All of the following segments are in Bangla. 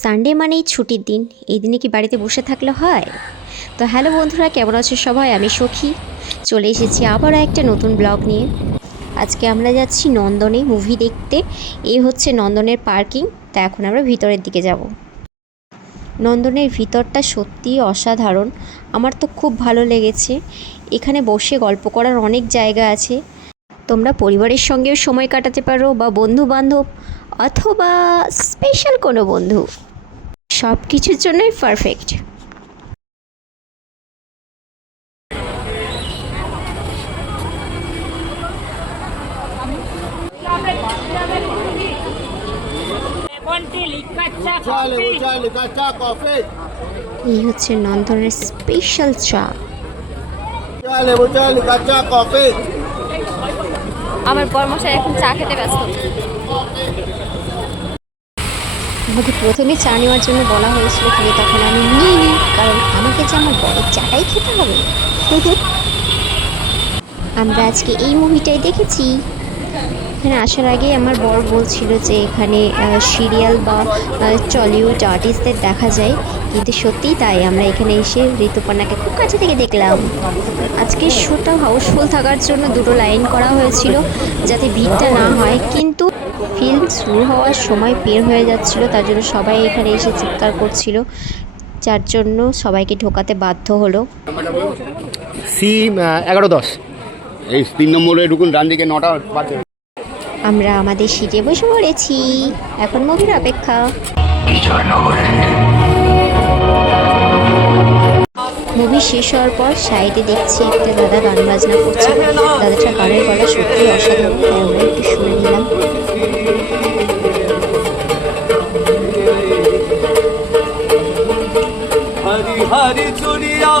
সানডে মানেই ছুটির দিন, এই দিনে কি বাড়িতে বসে থাকলে হয়? তো হ্যালো বন্ধুরা, কেমন আছো সবাই? আমি সখী চলে এসেছি আবারও একটা নতুন ব্লগ নিয়ে। আজকে আমরা যাচ্ছি নন্দনে মুভি দেখতে। এই হচ্ছে নন্দনের পার্কিং। তা এখন আমরা ভিতরের দিকে যাব। নন্দনের ভিতরটা সত্যিই অসাধারণ, আমার তো খুব ভালো লেগেছে। এখানে বসে গল্প করার অনেক জায়গা আছে। তোমরা পরিবারের সঙ্গেও সময় কাটাতে পারো, বা বন্ধু বান্ধব অথবা স্পেশাল কোনো বন্ধু, সব কিছুর জন্যই পারফেক্ট। এই হচ্ছে নন্দনের স্পেশাল চা। আমার বরমশাই এখন চা খেতে ব্যস্ত। আমাকে প্রথমে চা নেওয়ার জন্য বলা হয়েছিল, কিন্তু তখন আমি নিইনি, কারণ আমাকে যে আমার বরের চাটাই খেতে হবে। আমরা আজকে এই মুভিটাই দেখেছি। এখানে আসার আগে আমার বর বলছিল যে এখানে সিরিয়াল বা টলিউড আর্টিস্টদের দেখা যায়, কিন্তু সত্যিই তাই। আমরা এখানে এসে ঋতুপর্ণাকে খুব কাছে থেকে দেখলাম। আজকে শোটা হাউসফুল থাকার জন্য দুটো লাইন করা হয়েছিল যাতে ভিড়টা না হয়, কিন্তু ফিল্ম শুরু হওয়ার সময় পের হয়ে যাচ্ছিল, তার জন্য সবাই এখানে এসে চিৎকার করছিল, যার জন্য সবাইকে ঢোকাতে বাধ্য হলো। সি 11:10 এই 3 নম্বরে ঢুকুন, ডান দিকে 9টা বাজে। আমরা আমাদের সিটে বসে পড়েছি, এখন মুভির অপেক্ষা। মুভি শেষ হওয়ার পর সাইডে দেখছি একটা দাদা গান বাজনা করছে। দাদাটা গানের গলা সত্যি অসাধারণ, তাই আমরা একটু শুনে নিলাম। हरी हरी चूड़िया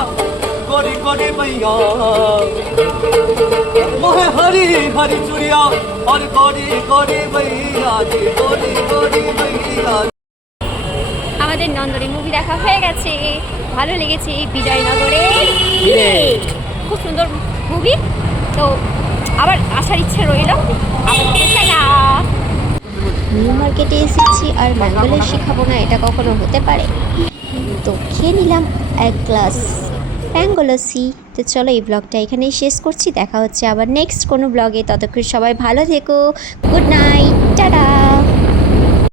गोरी गोरी मैया मोहे हरी हरी चूड़िया और गोरी गोरी मैया जी गोरी गोरी मैया। আমাদের নন্দনে মুভি দেখা হয়ে গেছে, ভালো লেগেছে। বিজয়নগরে খুব সুন্দর মুভি, তো আবার আসার ইচ্ছে রইল। নিউ মার্কেটে এসেছি আর ম্যাঙ্গো লস্যি খাবো না, এটা কখনো হতে পারে? তো খেয়ে নিলাম এক গ্লাস ম্যাঙ্গো লস্যি। তো চলো, এই ব্লগটা এখানেই শেষ করছি। দেখা হচ্ছে আবার নেক্সট কোনো ব্লগে। ততক্ষণ সবাই ভালো থেকো। Good night, tata.